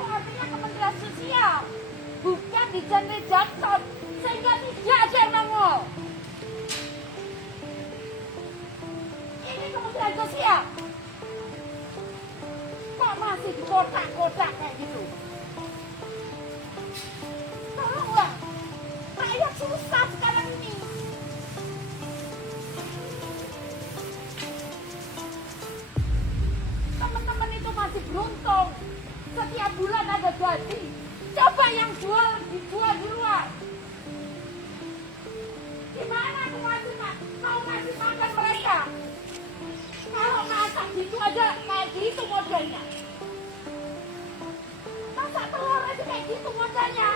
itu artinya Kementerian Sosial, bukan di Jenderal Johnson, sehingga tidak ada yang nongol. Ini Kementerian Sosial. Kok masih di kotak-kotak kayak gitu? Tolonglah, rakyat susah sekarang ini. Teman-teman itu masih beruntung, setiap bulan ada gaji. Coba yang dijual di luar. Gimana aku mau ngasih makan mereka? Kalau masak gitu aja kayak gitu modelnya. Masak telur aja kayak gitu modelnya.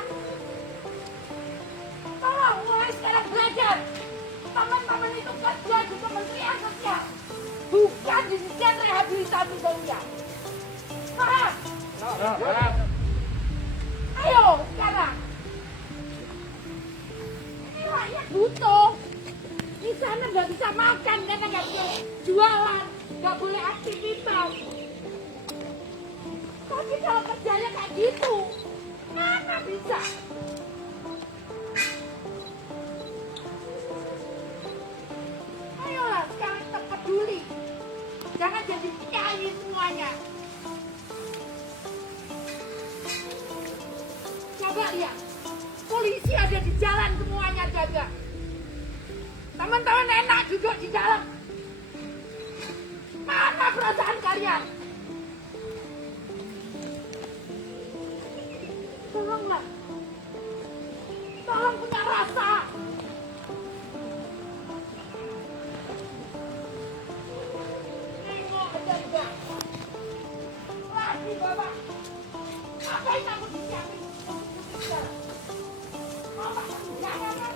Tolong mulai sekarang belajar. Teman-teman itu kerja di Kementerian Sosial, bukan di Dijen Rehabilitasi Sosial. Paham? Ayo sekarang. Ini rakyat butuh. Di sana nggak bisa makan karena nggak boleh jualan, nggak boleh aktivitas. Tapi kalau kerjanya kayak gitu, mana bisa? Ayolah sekarang kita peduli. Jangan jadi kiai semuanya. Coba lihat, polisi ada di jalan semuanya jaga. Teman-teman enak duduk di dalam. Mana perasaan kalian? Tolonglah. Tolong punya rasa. Tengok aja enggak. Lagi bapak. Ngapain aku disiapin? Bapak jangan kan?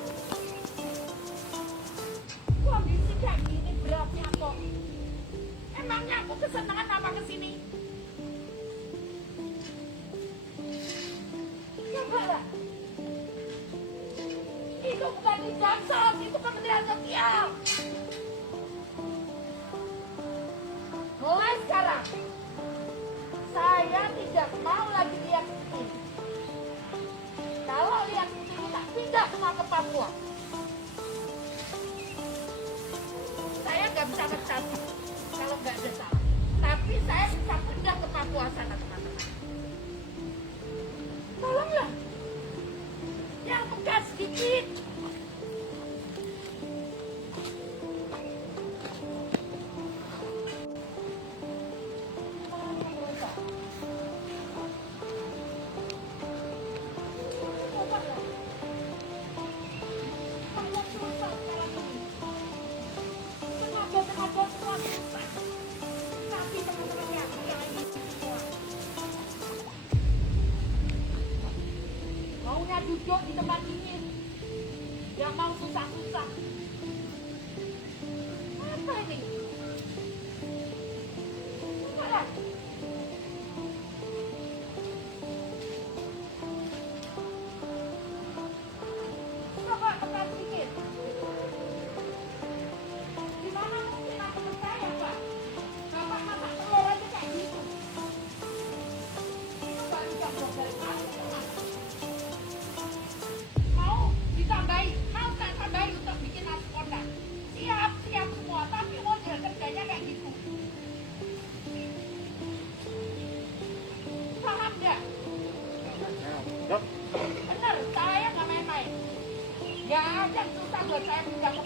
Kondisi kayak gini beratnya kok. Emangnya aku kesenangan apa kesini? Coba lah. Itu bukan di Johnson, itu Kementerian Sosial. Mulai sekarang, saya tidak mau lagi lihat ini. Kalau lihat ini, tak pindah semua ke Papua. Saya nggak bisa pecat kalau nggak ada salah. Tapi saya bisa pindah ke Papua sana, teman-teman. Tolonglah. Yang bekas sedikit. Maunya duduk di tempat dingin, yang mau susah-susah. Apa ini? Coba. Coba tempat dingin. Gimana mungkin aku percaya, Pak? Bapak masak telur aja kayak gitu. Itu baru jam 12 pagi, teman. Mau ditambahi, mau tak tambahi untuk bikin nasi kotak. Siap semua, tapi model kerjanya kayak gitu. Paham nggak? Bener, saya nggak main-main. Nggak ada yang susah buat saya pindah ke